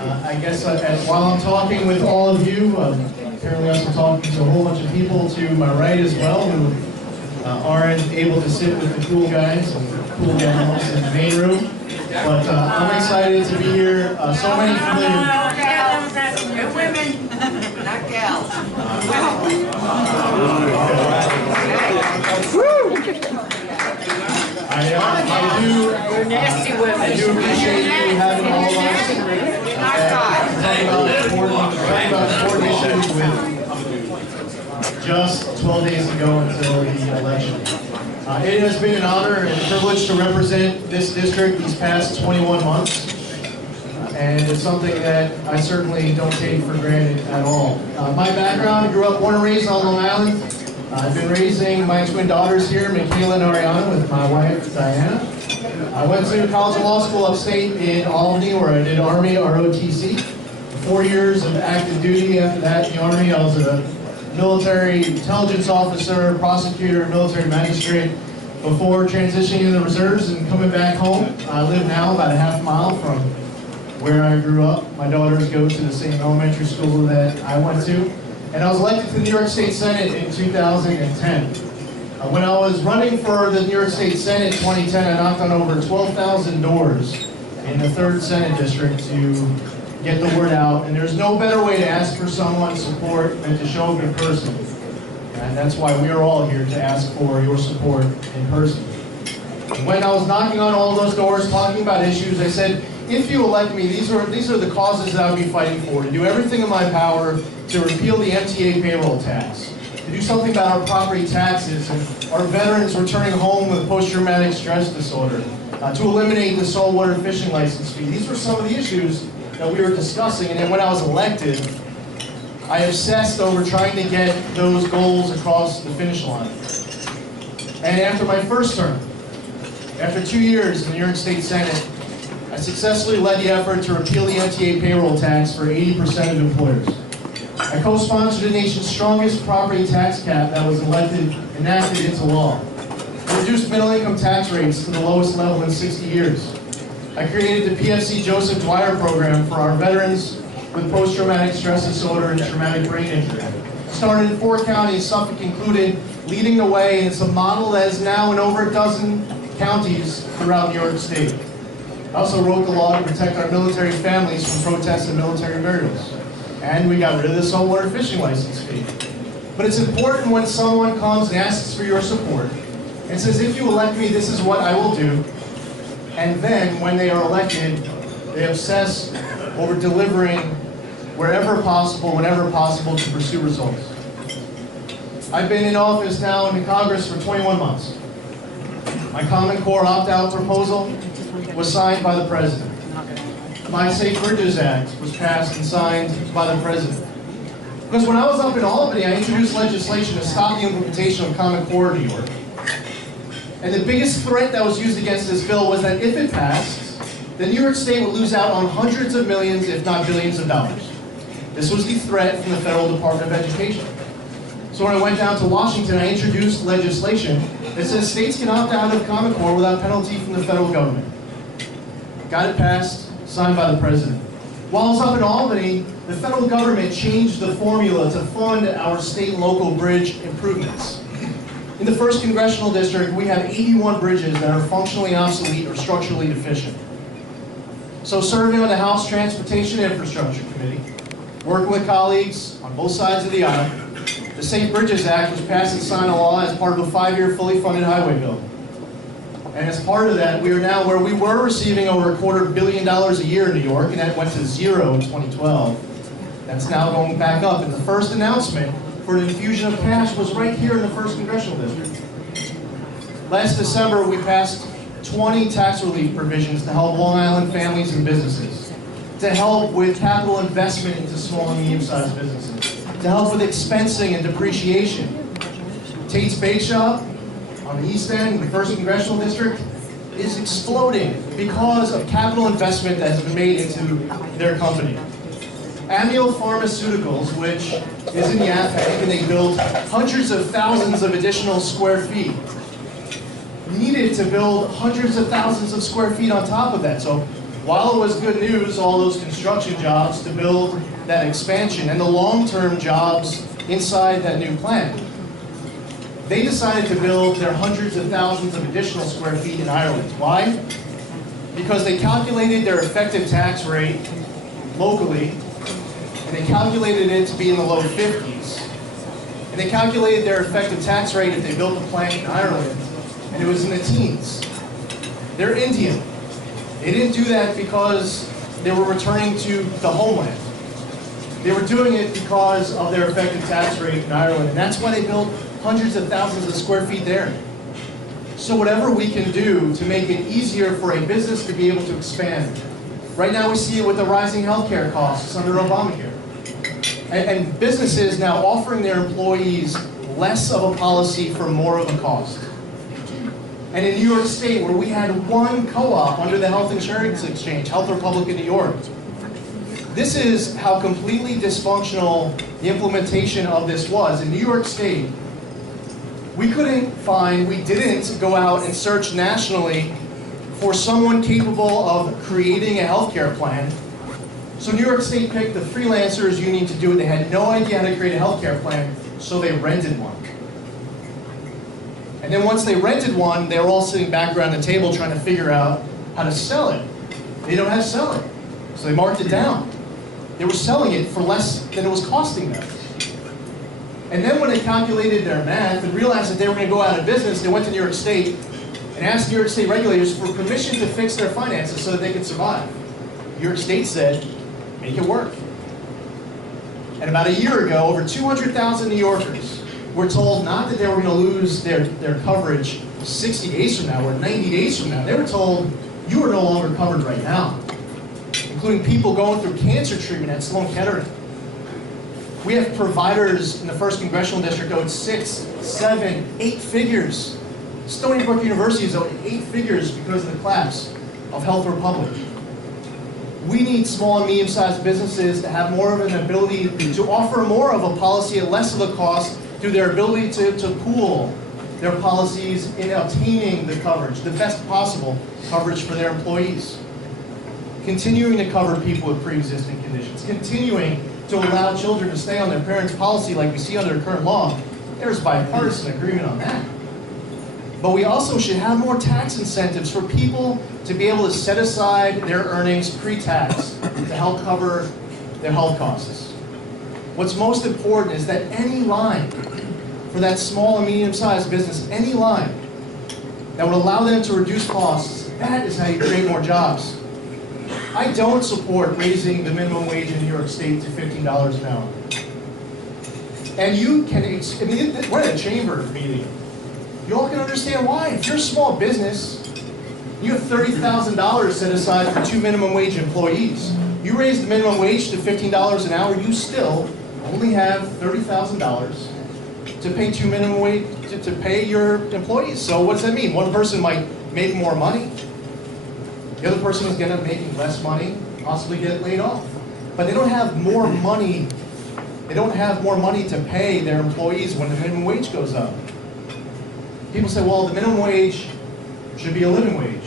I guess while I'm talking with all of you, apparently I'm talking to a whole bunch of people to my right as well who aren't able to sit with the cool guys and cool gals in the main room. But I'm excited to be here. So many familiar... Women, not gals. We're nasty women. I do appreciate you having all of us. Talking about important issues with just 12 days ago until the election. It has been an honor and a privilege to represent this district these past 21 months. And it's something that I certainly don't take for granted at all. My background, I grew up born and raised on Long Island. I've been raising my twin daughters here, Michaela and Ariana, with my wife, Diana. I went to college and law school upstate in Albany, where I did Army, ROTC. 4 years of active duty. After that, in the Army, I was a military intelligence officer, prosecutor, military magistrate, before transitioning to the reserves and coming back home. I live now about a half mile from where I grew up. My daughters go to the same elementary school that I went to. And I was elected to the New York State Senate in 2010. When I was running for the New York State Senate in 2010, I knocked on over 12,000 doors in the 3rd Senate District to get the word out. And there's no better way to ask for someone's support than to show up in person. And that's why we are all here, to ask for your support in person. When I was knocking on all those doors, talking about issues, I said, if you elect me, these are the causes that I'll be fighting for. To do everything in my power to repeal the MTA payroll tax, to do something about our property taxes and our veterans returning home with post-traumatic stress disorder, to eliminate the saltwater fishing license fee. These were some of the issues that we were discussing. And then when I was elected, I obsessed over trying to get those goals across the finish line. And after my first term, after 2 years in the New York State Senate, I successfully led the effort to repeal the MTA payroll tax for 80% of employers. I co-sponsored the nation's strongest property tax cap that was enacted into law. I reduced middle income tax rates to the lowest level in 60 years. I created the PFC Joseph Dwyer program for our veterans with post-traumatic stress disorder and traumatic brain injury. Started in 4 counties, Suffolk included, leading the way, and it's a model that is now in over a dozen counties throughout New York State. I also wrote the law to protect our military families from protests and military burials. And we got rid of the saltwater fishing license fee. But it's important when someone comes and asks for your support and says, if you elect me, this is what I will do. And then, when they are elected, they obsess over delivering wherever possible, whenever possible, to pursue results. I've been in office now in Congress for 21 months. My Common Core opt-out proposal was signed by the President. My Safe Bridges Act was passed and signed by the President. Because when I was up in Albany, I introduced legislation to stop the implementation of Common Core in New York. And the biggest threat that was used against this bill was that if it passed, then New York State would lose out on hundreds of millions, if not billions of dollars. This was the threat from the Federal Department of Education. So when I went down to Washington, I introduced legislation that says states can opt out of Common Core without penalty from the federal government. Got it passed, signed by the President. While I was up in Albany, the federal government changed the formula to fund our state and local bridge improvements. In the 1st Congressional District, we have 81 bridges that are functionally obsolete or structurally deficient. So serving on the House Transportation and Infrastructure Committee, working with colleagues on both sides of the aisle, the Safe Bridges Act was passed and signed into law as part of a 5-year fully funded highway bill. And as part of that, we are now where we were receiving over $250 million a year in New York, and that went to 0 in 2012. That's now going back up. And the first announcement for the infusion of cash was right here in the 1st Congressional District. Last December, we passed 20 tax relief provisions to help Long Island families and businesses, to help with capital investment into small and medium-sized businesses, to help with expensing and depreciation. Tate's Bake Shop on the East End, the 1st Congressional District, is exploding because of capital investment that has been made into their company. Amneal Pharmaceuticals, which is in Yaphank, and they built hundreds of thousands of additional square feet, needed to build hundreds of thousands of square feet on top of that. So while it was good news, all those construction jobs to build that expansion and the long-term jobs inside that new plant, they decided to build their hundreds of thousands of additional square feet in Ireland. Why? Because they calculated their effective tax rate locally, and they calculated it to be in the low 50s. And they calculated their effective tax rate if they built a plant in Ireland, and it was in the teens. They're Indian. They didn't do that because they were returning to the homeland. They were doing it because of their effective tax rate in Ireland, and that's why they built hundreds of thousands of square feet there. So whatever we can do to make it easier for a business to be able to expand. Right now we see it with the rising healthcare costs under Obamacare. And businesses now offering their employees less of a policy for more of a cost. And in New York State, where we had one co-op under the health insurance exchange, Health Republic in New York, this is how completely dysfunctional the implementation of this was. In New York State, we didn't go out and search nationally for someone capable of creating a healthcare plan. So New York State picked the freelancers union to do it. They had no idea how to create a healthcare plan, so they rented one. And then once they rented one, they were all sitting back around the table trying to figure out how to sell it. They don't know how to sell it, so they marked it down. They were selling it for less than it was costing them. And then when they calculated their math and realized that they were going to go out of business, they went to New York State and asked New York State regulators for permission to fix their finances so that they could survive. New York State said, make it work. And about a year ago, over 200,000 New Yorkers were told not that they were going to lose their coverage 60 days from now or 90 days from now. They were told, you are no longer covered right now, including people going through cancer treatment at Sloan Kettering. We have providers in the 1st Congressional District owed 6, 7, 8 figures. Stony Brook University is owed 8 figures because of the collapse of Health Republic. We need small and medium-sized businesses to have more of an ability to offer more of a policy at less of a cost through their ability to pool their policies in obtaining the coverage, the best possible coverage for their employees. Continuing to cover people with pre-existing conditions, continuing to allow children to stay on their parents' policy like we see under the current law. There's bipartisan agreement on that. But we also should have more tax incentives for people to be able to set aside their earnings pre-tax to help cover their health costs. What's most important is that any line for that small and medium-sized business, any line that would allow them to reduce costs, that is how you create more jobs. I don't support raising the minimum wage in New York State to $15 an hour. And you can, we're at a chamber meeting. You all can understand why. If you're a small business, you have $30,000 set aside for 2 minimum wage employees. You raise the minimum wage to $15 an hour, you still only have $30,000 to pay 2 minimum wage, to pay your employees. So what does that mean? One person might make more money. The other person is going to make less money, possibly get laid off. But they don't have more money. They don't have more money to pay their employees when the minimum wage goes up. People say, well, the minimum wage should be a living wage.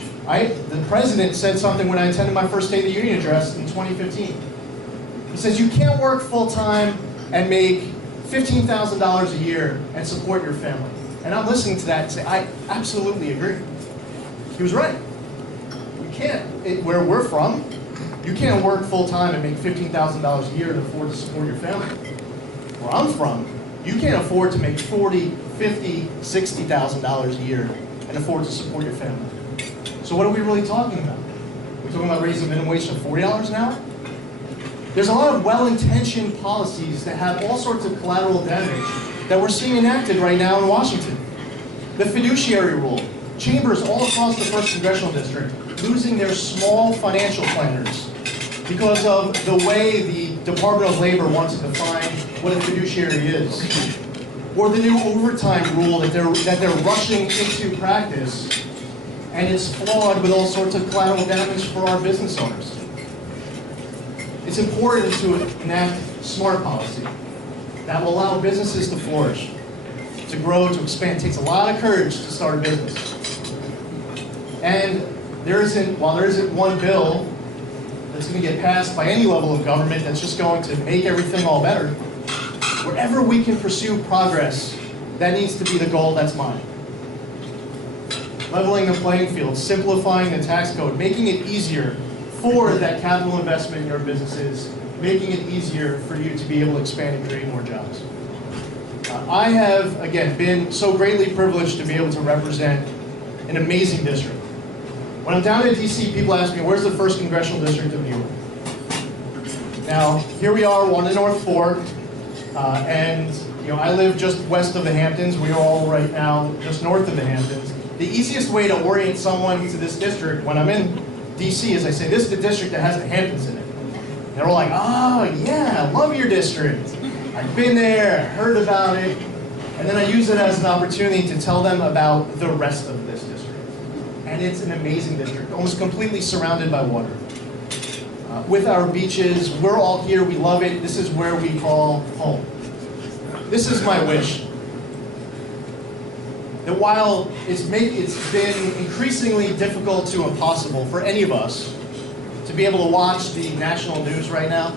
The president said something when I attended my first State of the Union address in 2015. He says, you can't work full-time and make $15,000 a year and support your family. And I'm listening to that and say, I absolutely agree. He was right. Where we're from, you can't work full-time and make $15,000 a year to afford to support your family. Where I'm from, you can't afford to make $40,000, $50,000, $60,000 a year and afford to support your family. So what are we really talking about? We're talking about raising the minimum wage to $40 an hour? There's a lot of well-intentioned policies that have all sorts of collateral damage that we're seeing enacted right now in Washington. The fiduciary rule. Chambers all across the 1st Congressional District losing their small financial planners because of the way the Department of Labor wants to define what a fiduciary is. Or the new overtime rule that they're rushing into practice, and it's flawed with all sorts of collateral damage for our business owners. It's important to enact smart policy that will allow businesses to flourish, to grow, to expand. It takes a lot of courage to start a business. And while there isn't one bill that's going to get passed by any level of government that's just going to make everything all better. Wherever we can pursue progress, that needs to be the goal. That's mine. Leveling the playing field, simplifying the tax code, making it easier for that capital investment in your businesses, making it easier for you to be able to expand and create more jobs. I have, again, been so greatly privileged to be able to represent an amazing district. When I'm down in DC, people ask me, where's the 1st Congressional District of New York? Now, here we are, one in North Fork, and I live just west of the Hamptons. We're all right now just north of the Hamptons. The easiest way to orient someone to this district when I'm in DC is I say, this is the district that has the Hamptons in it. And they're all like, oh yeah, I love your district. I've been there, heard about it. And then I use it as an opportunity to tell them about the rest of this district. And it's an amazing district, almost completely surrounded by water. With our beaches, we're all here, we love it. This is where we call home. This is my wish. That while it's been increasingly difficult to impossible for any of us to be able to watch the national news right now,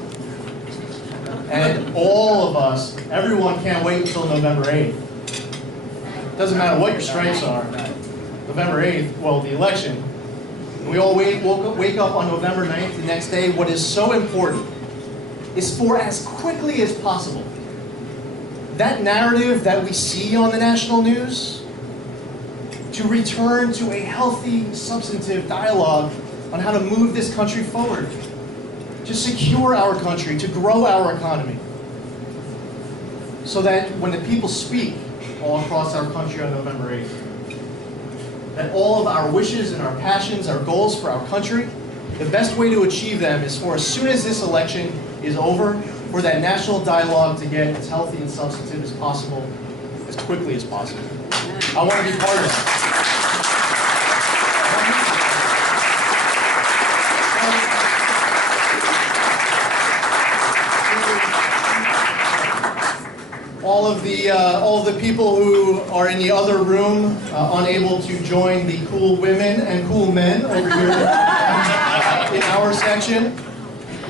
and all of us, everyone can't wait until November 8th. Doesn't matter what your stripes are. November 8th, well, the election. We all wake up on November 9th, the next day. What is so important is for as quickly as possible, that narrative that we see on the national news, to return to a healthy, substantive dialogue on how to move this country forward, to secure our country, to grow our economy, so that when the people speak all across our country on November 8th, that all of our wishes and our passions, our goals for our country, the best way to achieve them is for as soon as this election is over, for that national dialogue to get as healthy and substantive as possible, as quickly as possible. I want to be part of that. All of the people who are in the other room, unable to join the cool women and cool men over here in our section,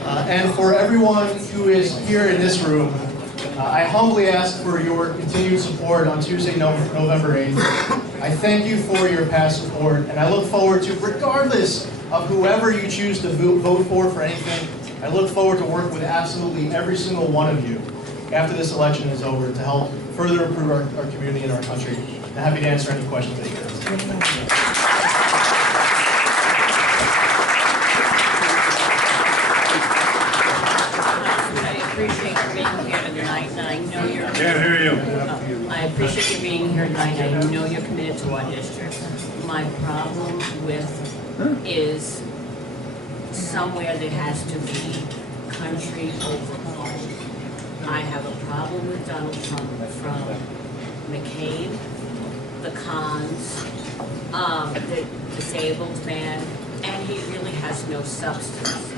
and for everyone who is here in this room, I humbly ask for your continued support on Tuesday, November 8th. I thank you for your past support, and I look forward to, regardless of whoever you choose to vote for anything, I look forward to working with absolutely every single one of you after this election is over to help further improve our community and our country. I'm happy to answer any questions that you have. I appreciate you being here tonight, and I know you're... Can't hear you. I appreciate you being here tonight, and I know you're committed to our district. My problem with is somewhere there has to be country over party. I have a problem with Donald Trump from McCain, the Cons, the disabled man, and he really has no substance.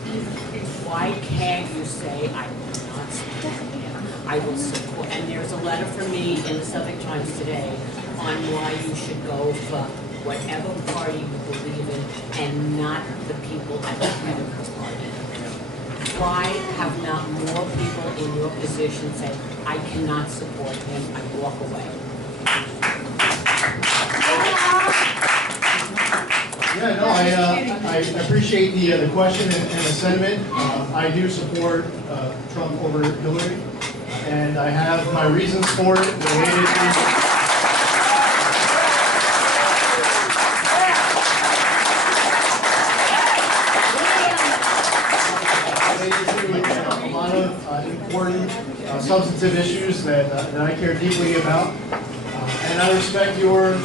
Why can't you say, I will not support him, I will support, and there's a letter from me in the Suffolk Times today on why you should go for whatever party you believe in and not the people at the head of the party. Why have not more people in your position say, I cannot support him, I walk away? Yeah, no, I appreciate the question and the sentiment. I do support Trump over Hillary, and I have my reasons for it related to... important substantive issues that I care deeply about, and I respect your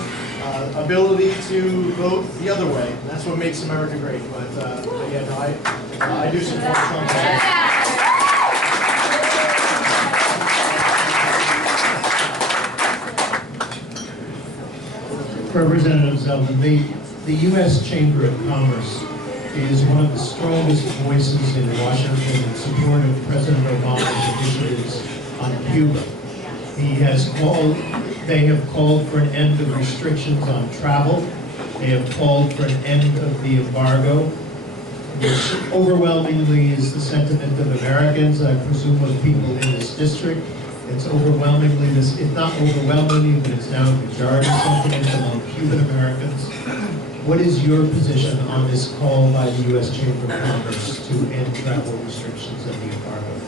ability to vote the other way. And that's what makes America great. But yeah, no, I do support Trump. Representative Zeldin, the U.S. Chamber of Commerce is one of the strongest voices in Washington in support of President Obama's initiatives on Cuba. They have called for an end of restrictions on travel. They have called for an end of the embargo. which overwhelmingly is the sentiment of Americans, I presume of people in this district. It's overwhelmingly this, if not overwhelmingly, but it's now majority sentiment among Cuban Americans. What is your position on this call by the U.S. Chamber of Commerce to end travel restrictions and the embargo?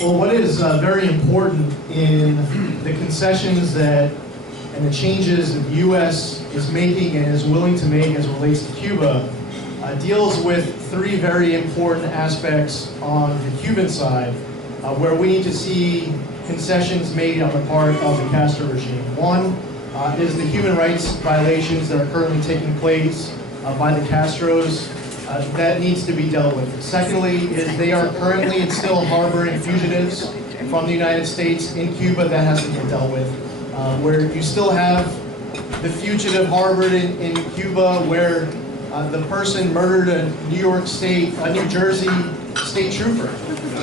Well, what is very important in the concessions that and the changes that the U.S. is making and is willing to make as it relates to Cuba deals with three very important aspects on the Cuban side where we need to see concessions made on the part of the Castro regime. One is the human rights violations that are currently taking place by the Castros. That needs to be dealt with. Secondly, is they are currently and still harboring fugitives from the United States in Cuba. That has to be dealt with. Where you still have the fugitive harbored in Cuba, where the person murdered a New Jersey state trooper.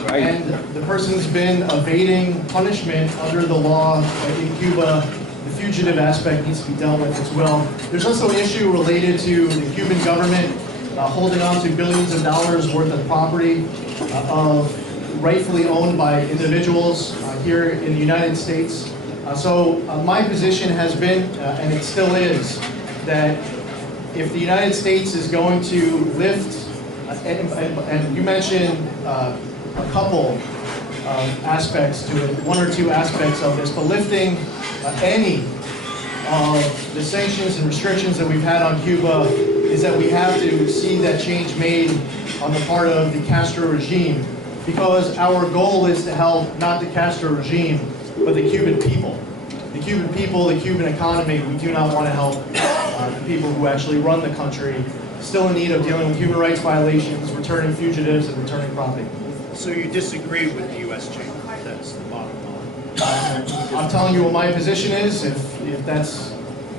Right. And the person's been evading punishment under the law in Cuba. The fugitive aspect needs to be dealt with as well. There's also an issue related to the Cuban government holding on to billions of dollars worth of property rightfully owned by individuals here in the United States. So my position has been, and it still is, that if the United States is going to lift, and you mentioned a couple of aspects to it, one or two aspects of this, but lifting any of the sanctions and restrictions that we've had on Cuba is that we have to see that change made on the part of the Castro regime, because our goal is to help not the Castro regime, but the Cuban people. The Cuban people, the Cuban economy. We do not want to help the people who actually run the country, still in need of dealing with human rights violations, returning fugitives, and returning property. So you disagree with the U.S. Chamber? That's the bottom line. I'm telling you what my position is. If that's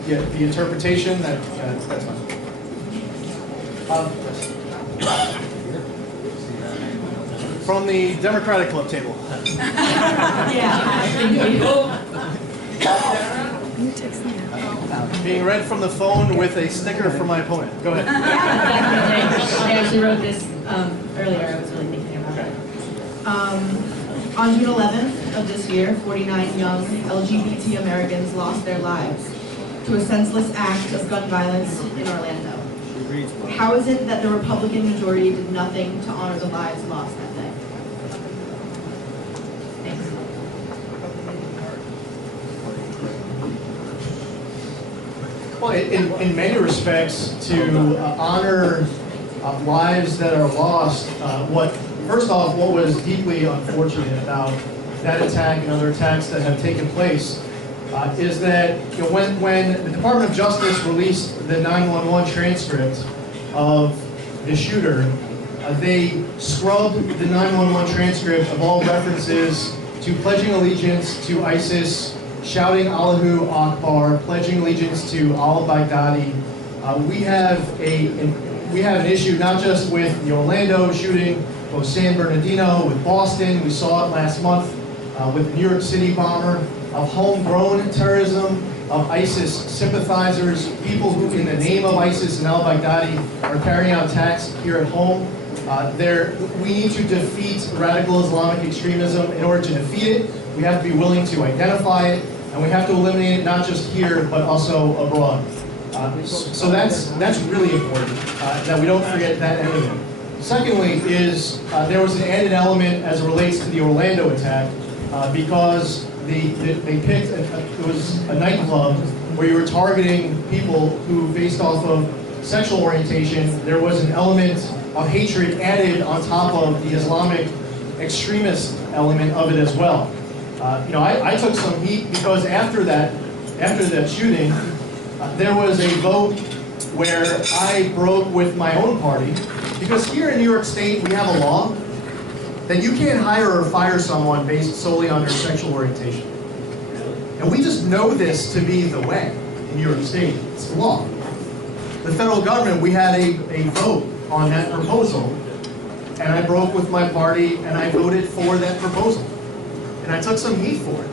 the interpretation, that's fine. From the Democratic Club table. Being read from the phone with a sticker from my opponent. Go ahead. I actually wrote this earlier. I was really thinking about it. On June 11th of this year, 49 young LGBT Americans lost their lives to a senseless act of gun violence in Orlando. How is it that the Republican majority did nothing to honor the lives lost that day? Thanks. Well, in many respects, to honor lives that are lost, first off, what was deeply unfortunate about that attack and other attacks that have taken place is that when the Department of Justice released the 911 transcript of the shooter, they scrubbed the 911 transcript of all references to pledging allegiance to ISIS, shouting Allahu Akbar, pledging allegiance to al-Baghdadi. We have an issue not just with the Orlando shooting, but with San Bernardino, with Boston. We saw it last month with the New York City bomber, of homegrown terrorism, of ISIS sympathizers, people who in the name of ISIS and al-Baghdadi are carrying out attacks here at home. We need to defeat radical Islamic extremism. In order to defeat it, we have to be willing to identify it, and we have to eliminate it not just here, but also abroad. So that's really important, that we don't forget that end of it. Secondly is, there was an added element as it relates to the Orlando attack, because they picked, it was a nightclub where you were targeting people who, based off of sexual orientation, there was an element of hatred added on top of the Islamic extremist element of it as well. I took some heat because after that shooting, there was a vote where I broke with my own party, because here in New York State we have a law that you can't hire or fire someone based solely on their sexual orientation. And we just know this to be the way in New York State. It's the law. The federal government, we had a vote on that proposal, and I broke with my party and I voted for that proposal. And I took some heat for it.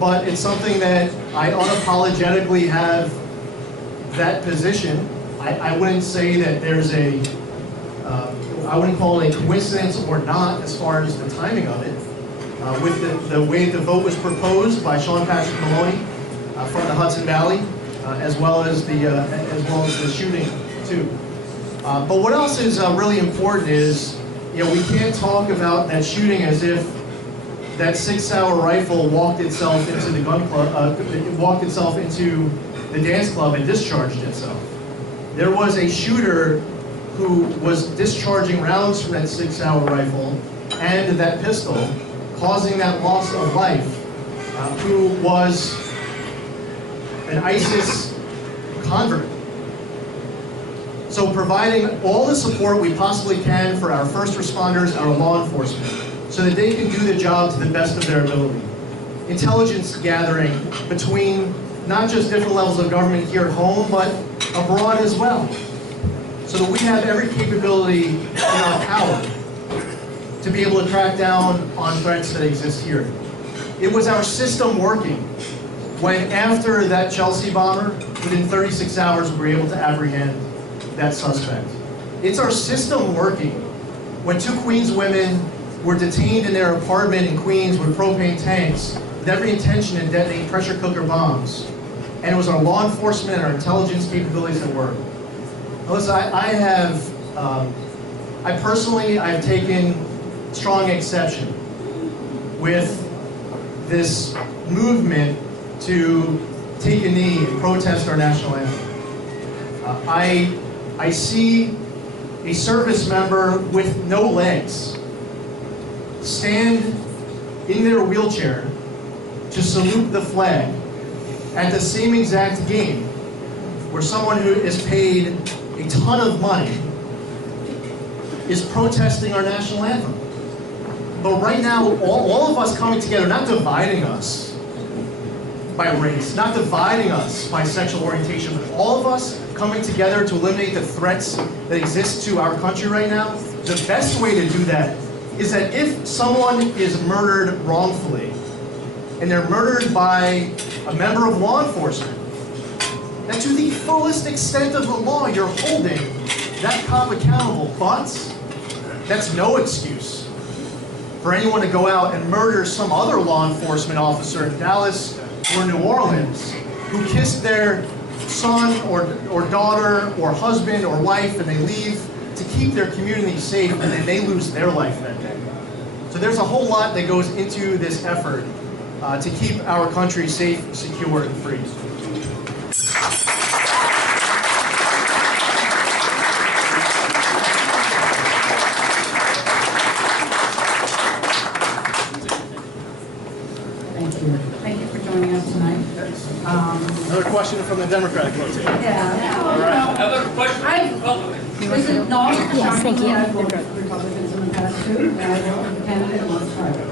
But it's something that I unapologetically have that position, I wouldn't say that there's I wouldn't call it a coincidence or not as far as the timing of it. With the way the vote was proposed by Sean Patrick Maloney from the Hudson Valley, as well as the shooting too. But what else is really important is, we can't talk about that shooting as if that 6-hour rifle walked itself into the gun club, walked itself into the dance club and discharged itself. There was a shooter who was discharging rounds from that 6-hour rifle and that pistol, causing that loss of life, who was an ISIS convert. So providing all the support we possibly can for our first responders, our law enforcement, so that they can do the job to the best of their ability. Intelligence gathering between not just different levels of government here at home, but abroad as well. So that we have every capability in our power to be able to crack down on threats that exist here. It was our system working when, after that Chelsea bomber, within 36 hours we were able to apprehend that suspect. It's our system working when 2 Queens women were detained in their apartment in Queens with propane tanks with every intention to detonate pressure cooker bombs. And it was our law enforcement and our intelligence capabilities that worked. Listen, I've taken strong exception with this movement to take a knee and protest our national anthem. I see a service member with no legs stand in their wheelchair to salute the flag at the same exact game where someone who is paid a ton of money is protesting our national anthem. But right now, all of us coming together, not dividing us by race, not dividing us by sexual orientation, but all of us coming together to eliminate the threats that exist to our country right now, the best way to do that is that if someone is murdered wrongfully, and they're murdered by a member of law enforcement, that to the fullest extent of the law, you're holding that cop accountable. But that's no excuse for anyone to go out and murder some other law enforcement officer in Dallas or New Orleans who kissed their son or daughter or husband or wife, and they leave to keep their community safe, and then they lose their life that day. So there's a whole lot that goes into this effort to keep our country safe, secure, and free. Thank you for joining us tonight. Another question from the Democratic rotation. Yeah. All right. This is not shocking me. I've worked with Republicans in the past too, and I worked with a candidate once private.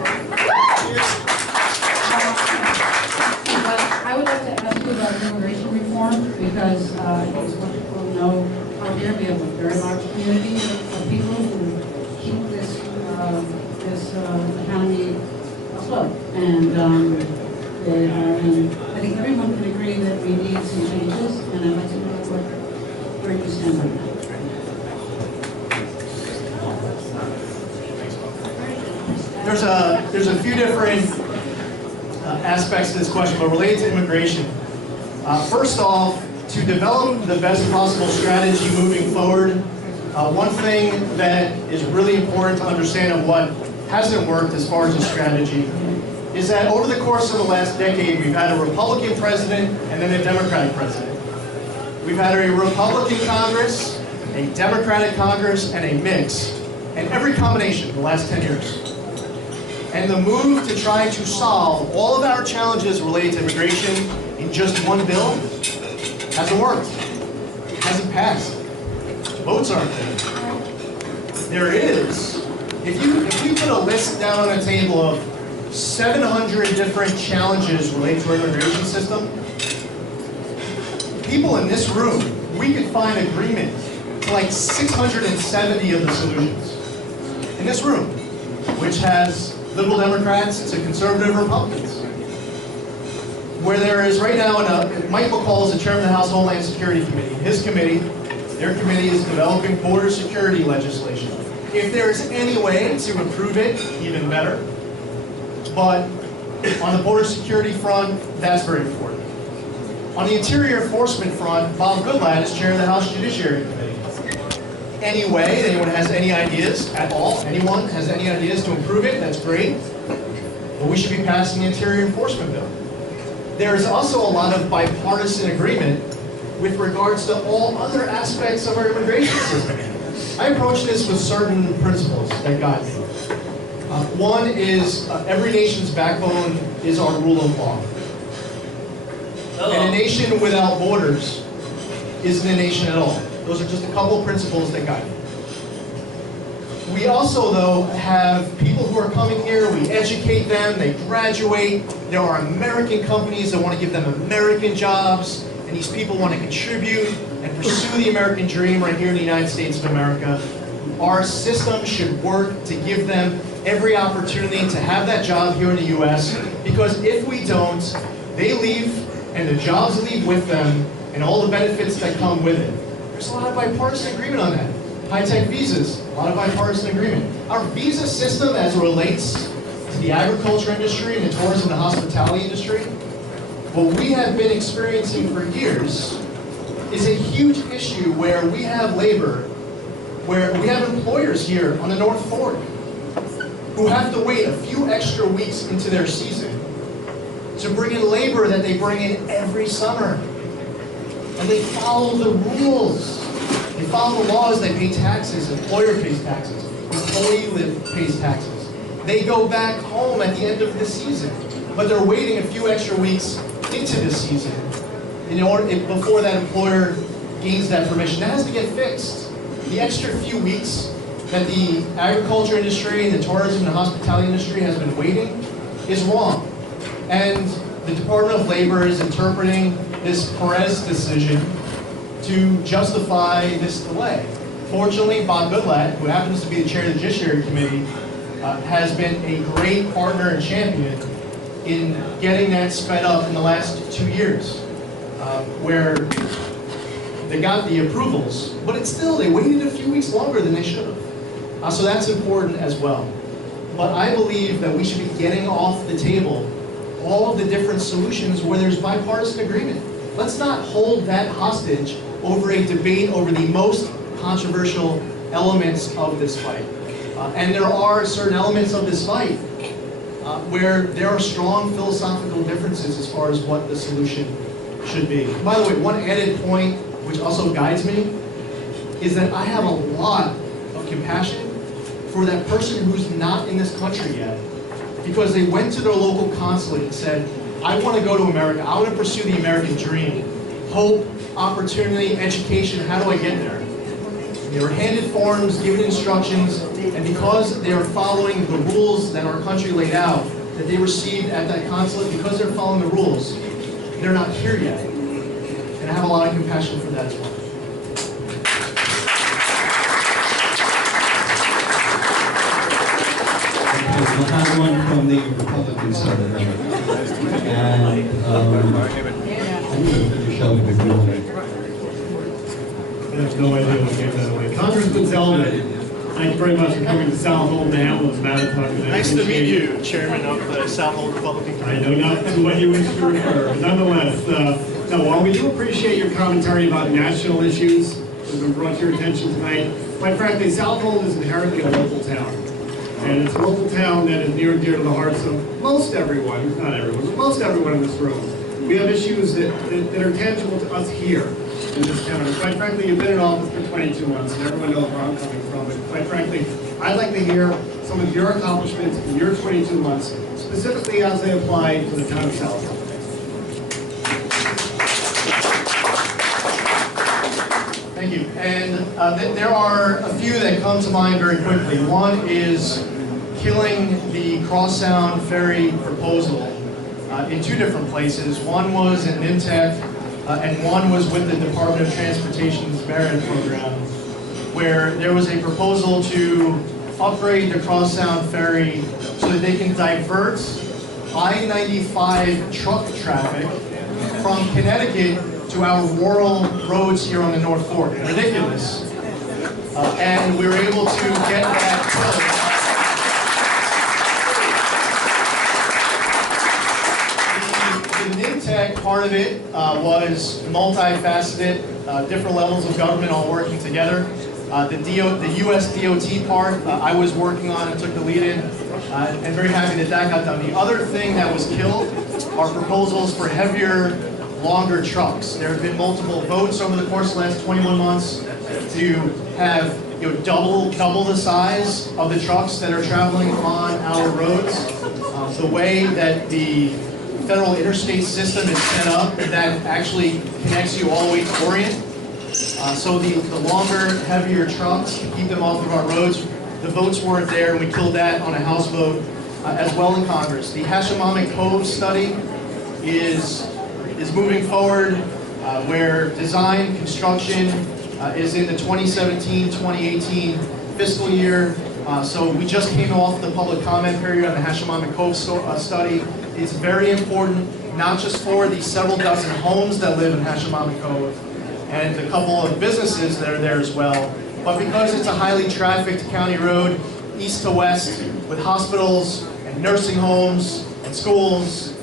But I would like to ask you about immigration reform, because as most people know out there, we have a very large community of people who keep this economy afloat. And I think everyone can agree that we need some changes, and I'd like to know where you stand on that. There's a few different aspects to this question, but related to immigration. First off, to develop the best possible strategy moving forward, one thing that is really important to understand of what hasn't worked as far as a strategy is that over the course of the last decade, we've had a Republican president and then a Democratic president. We've had a Republican Congress, a Democratic Congress, and a mix, and every combination in the last 10 years. And the move to try to solve all of our challenges related to immigration in just one bill hasn't worked. It hasn't passed. Votes aren't there. There is. If you put a list down on a table of 700 different challenges related to our immigration system, people in this room, we could find agreement to like 670 of the solutions. In this room, which has liberal Democrats to conservative Republicans. Where there is right now, Mike McCall is the chairman of the House Homeland Security Committee. His committee their committee is developing border security legislation. If there's any way to improve it, even better. But on the border security front, that's very important. On the interior enforcement front, Bob Goodlatte is chair of the House Judiciary Committee. Anyway, anyone has any ideas at all? Anyone has any ideas to improve it? That's great. But we should be passing the interior enforcement bill. There is also a lot of bipartisan agreement with regards to all other aspects of our immigration system. I approach this with certain principles that guide me. One is every nation's backbone is our rule of law. And a nation without borders isn't a nation at all. Those are just a couple of principles that guide me. We also, though, have people who are coming here, we educate them, they graduate, there are American companies that want to give them American jobs, and these people want to contribute and pursue the American dream right here in the United States of America. Our system should work to give them every opportunity to have that job here in the U.S., because if we don't, they leave, and the jobs leave with them, and all the benefits that come with it. There's a lot of bipartisan agreement on that. High-tech visas, a lot of bipartisan agreement. Our visa system as it relates to the agriculture industry and the tourism and hospitality industry, what we have been experiencing for years is a huge issue where we have labor, where we have employers here on the North Fork who have to wait a few extra weeks into their season to bring in labor that they bring in every summer. And they follow the rules. They follow the laws, they pay taxes, employer pays taxes, employee pays taxes. They go back home at the end of the season, but they're waiting a few extra weeks into the season before that employer gains that permission. That has to get fixed. The extra few weeks that the agriculture industry and the tourism and hospitality industry has been waiting is wrong. And the Department of Labor is interpreting this Perez decision to justify this delay. Fortunately, Bob Goodlatte, who happens to be the chair of the Judiciary Committee, has been a great partner and champion in getting that sped up in the last 2 years, where they got the approvals, but it's still, they waited a few weeks longer than they should have. So that's important as well. But I believe that we should be getting off the table all of the different solutions where there's bipartisan agreement. Let's not hold that hostage over a debate over the most controversial elements of this fight. And there are certain elements of this fight where there are strong philosophical differences as far as what the solution should be. By the way, one added point which also guides me is that I have a lot of compassion for that person who's not in this country yet, because they went to their local consulate and said, I want to go to America, I want to pursue the American dream, hope, opportunity, education, how do I get there? They were handed forms, given instructions, and because they are following the rules that our country laid out, that they received at that consulate, because they're following the rules, they're not here yet. And I have a lot of compassion for that as well. We'll have one from the Republican side of it. And I'm going to finish up with the I have no idea what gave that away. Congressman Zeldin, thank you very much for coming to South Holden, Hamlin's Mattituck. Nice to meet you, Chairman of the South Holden Republican Committee. I know not to what you wish to refer, but nonetheless, no, while we do appreciate your commentary about national issues that have been brought to your attention tonight, quite frankly, South Holden is inherently a local town. And it's a local town that is near and dear to the hearts of most everyone, not everyone, but most everyone in this room. We have issues that are tangible to us here in this town. And quite frankly, you've been in office for 22 months, and everyone knows where I'm coming from. And quite frankly, I'd like to hear some of your accomplishments in your 22 months, specifically as they apply to the town of South Holden. Thank you. And there are a few that come to mind very quickly. One is killing the Cross-Sound ferry proposal in two different places. One was in Nimtech, and one was with the Department of Transportation's Merit Program, where there was a proposal to upgrade the Cross-Sound ferry so that they can divert I-95 truck traffic from Connecticut to our rural roads here on the North Fork. Ridiculous. And we were able to get that built. The NIMTech part of it was multifaceted, different levels of government all working together. The US DOT part, I was working on and took the lead in, and very happy that that got done. The other thing that was killed are proposals for heavier, longer trucks. There have been multiple votes over the course of the last 21 months to have double the size of the trucks that are traveling on our roads. The way that the federal interstate system is set up, that actually connects you all the way to Orient. So the longer, heavier trucks, to keep them off of our roads, the votes weren't there, and we killed that on a House vote as well in Congress. The Hashemamic Cove study is moving forward, where design, construction is in the 2017-2018 fiscal year. So we just came off the public comment period on the Hashemamic Cove study. It's very important, not just for the several dozen homes that live in Hashemamic Cove, and a couple of businesses that are there as well, but because it's a highly trafficked county road, east to west, with hospitals and nursing homes and schools,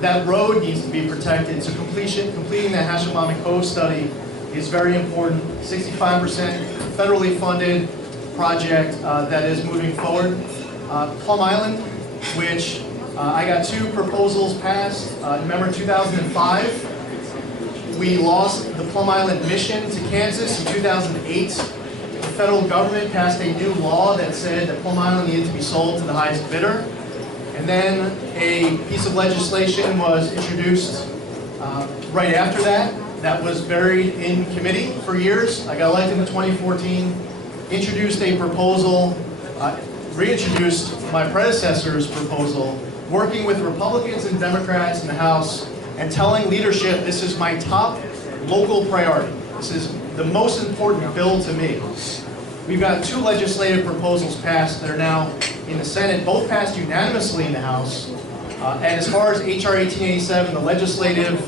that road needs to be protected. So completing the Hashemamic Cove study is very important. 65% federally funded project that is moving forward. Plum Island, which I got 2 proposals passed. Remember 2005? We lost the Plum Island mission to Kansas in 2008. The federal government passed a new law that said that Plum Island needed to be sold to the highest bidder. And then a piece of legislation was introduced right after that. That was buried in committee for years. I got elected in 2014, introduced a proposal, reintroduced my predecessor's proposal, working with Republicans and Democrats in the House, and telling leadership this is my top local priority. This is the most important bill to me. We've got 2 legislative proposals passed that are now in the Senate, both passed unanimously in the House. And as far as H.R. 1887, the legislative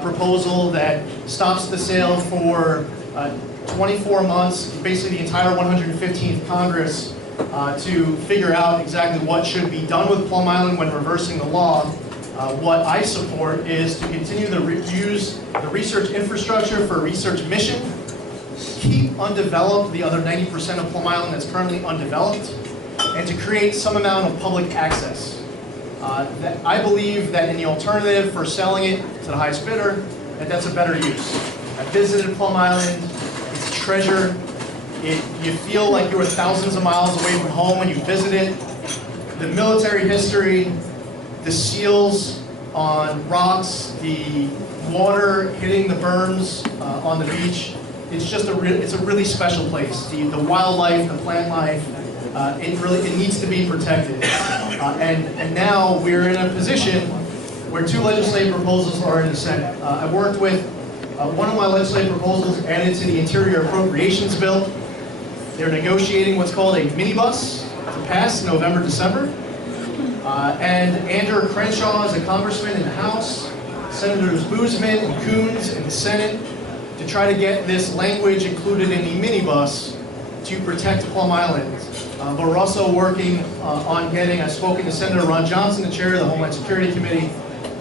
proposal that stops the sale for 24 months, basically the entire 115th Congress, to figure out exactly what should be done with Plum Island when reversing the law. What I support is to continue to use the research infrastructure for a research mission, keep undeveloped the other 90% of Plum Island that's currently undeveloped, and to create some amount of public access. I believe that in the alternative for selling it to the highest bidder, that's a better use. I visited Plum Island. It's a treasure. You feel like you were thousands of miles away from home when you visit it. The military history, the seals on rocks, the water hitting the berms on the beach. It's just it's a really special place. The wildlife, the plant life, it needs to be protected. And now we're in a position where 2 legislative proposals are in the Senate. I worked with one of my legislative proposals added to the Interior Appropriations Bill. They're negotiating what's called a minibus to pass in November, December. And Andrew Crenshaw is a congressman in the House, Senators Boozman and Coons in the Senate, to try to get this language included in the minibus to protect Plum Island. But we're also working on getting, I've spoken to Senator Ron Johnson, the chair of the Homeland Security Committee,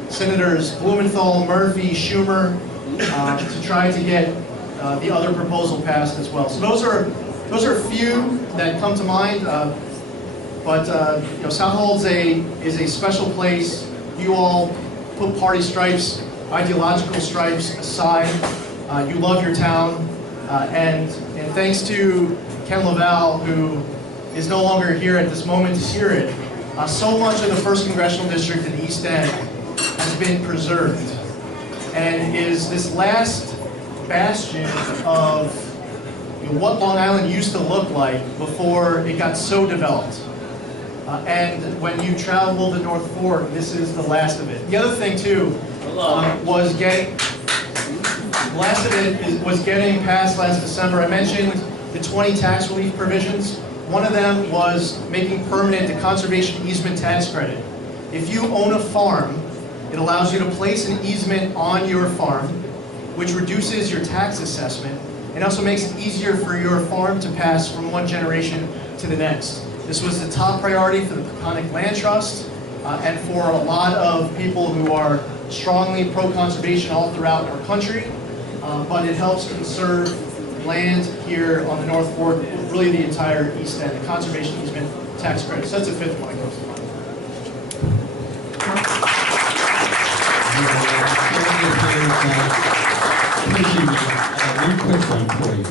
Senators Blumenthal, Murphy, Schumer, to try to get the other proposal passed as well. So those are a few that come to mind. But South Hall is a special place. You all put party stripes, ideological stripes aside. You love your town, and thanks to Ken Laval, who is no longer here at this moment to hear it. So much of the 1st Congressional District in the East End has been preserved, and is this last bastion of what Long Island used to look like before it got so developed. And when you travel the North Fork, this is the last of it. The other thing too was getting passed last December. I mentioned the 20 tax relief provisions. One of them was making permanent the conservation easement tax credit. If you own a farm, it allows you to place an easement on your farm, which reduces your tax assessment and also makes it easier for your farm to pass from one generation to the next. This was the top priority for the Peconic Land Trust and for a lot of people who are strongly pro-conservation all throughout our country, but it helps conserve land here on the North Fork, really the entire East End, the conservation easement tax credit. So that's a fifth one that comes to mind. One quick one for you.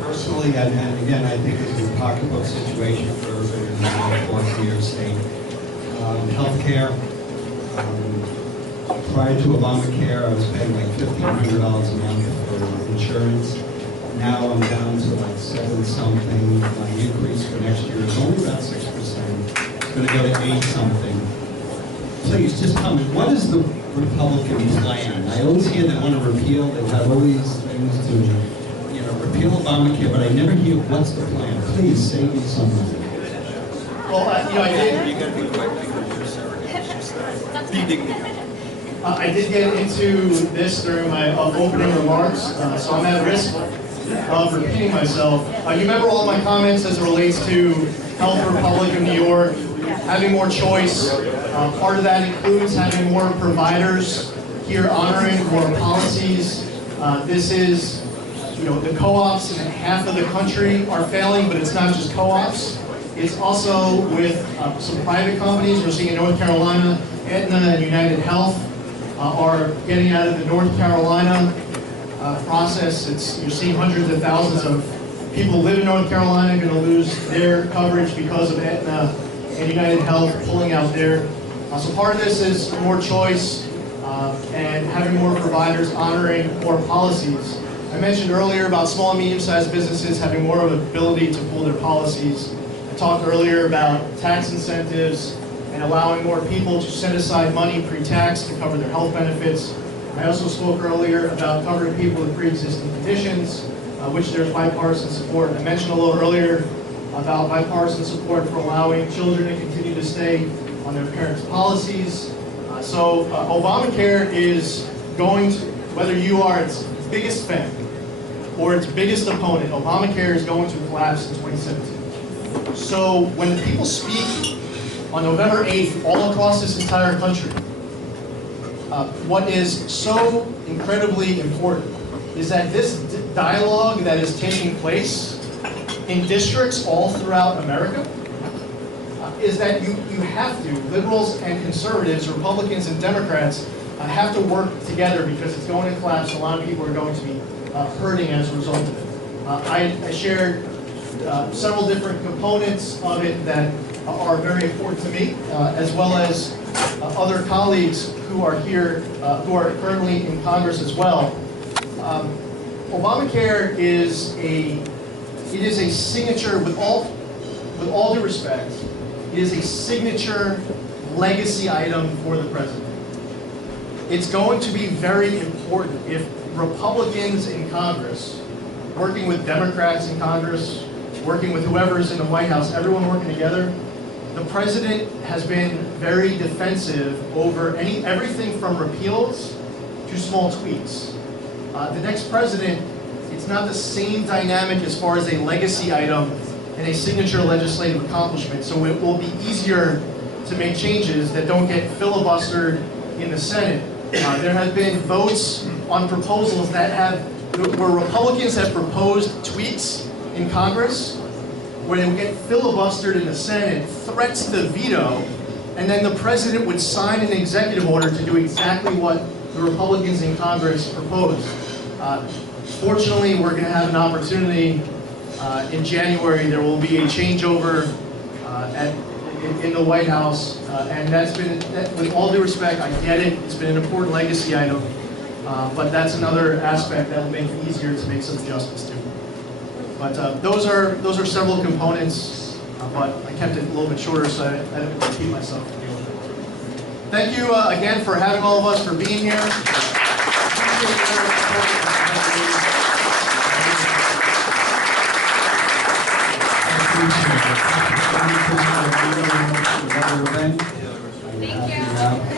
Personally, and again, I think this is a pocketbook situation for everybody in the North Fork, New York State. Healthcare. Prior to Obamacare, I was paying like $1,500 a month for insurance. Now I'm down to like 7-something. My increase for next year is only about 6%. It's going to go to 8-something. Please, just tell me, what is the Republican plan? I always hear they want to repeal, they have all these things to, repeal Obamacare, but I never hear what's the plan. Please, save me something. Well, I did. You got to be quick because you're I did get into this during my opening remarks, so I'm at risk of repeating myself. You remember all my comments as it relates to Health Republic of New York, having more choice. Part of that includes having more providers here honoring more policies. This is, the co-ops in half of the country are failing, but it's not just co-ops. It's also with some private companies. We're seeing in North Carolina, Aetna and United Health are getting out of the North Carolina process. You're seeing hundreds of thousands of people who live in North Carolina going to lose their coverage because of Aetna and United Health pulling out there. So part of this is more choice and having more providers honoring more policies. I mentioned earlier about small and medium-sized businesses having more of an ability to pull their policies. I talked earlier about tax incentives and allowing more people to set aside money pre-tax to cover their health benefits. I also spoke earlier about covering people with pre-existing conditions, which there's bipartisan support. I mentioned a little earlier about bipartisan support for allowing children to continue to stay on their parents' policies. So Obamacare is going to, whether you are its biggest fan or its biggest opponent, Obamacare is going to collapse in 2017. So when people speak on November 8th all across this entire country, what is so incredibly important is that this dialogue that is taking place in districts all throughout America is that you have to, liberals and conservatives, Republicans and Democrats, have to work together because it's going to collapse. A lot of people are going to be hurting as a result of it. I shared several different components of it that are very important to me, as well as other colleagues who are here, who are currently in Congress as well. Obamacare is a signature, with all due respect, it is a signature legacy item for the president. It's going to be very important if Republicans in Congress, working with Democrats in Congress, working with whoever's in the White House, everyone working together. The president has been very defensive over everything from repeals to small tweaks. The next president, it's not the same dynamic as far as a legacy item and a signature legislative accomplishment. So it will be easier to make changes that don't get filibustered in the Senate. There have been votes on proposals where Republicans have proposed tweaks in Congress, where they would get filibustered in the Senate, threats to veto, and then the president would sign an executive order to do exactly what the Republicans in Congress proposed. Fortunately, we're going to have an opportunity in January. There will be a changeover in the White House, and that's been, with all due respect, I get it, it's been an important legacy item, but that's another aspect that will make it easier to make some adjustments to. But those are several components, but I kept it a little bit shorter so I didn't repeat myself. Thank you again for having all of us, for being here. Thank you.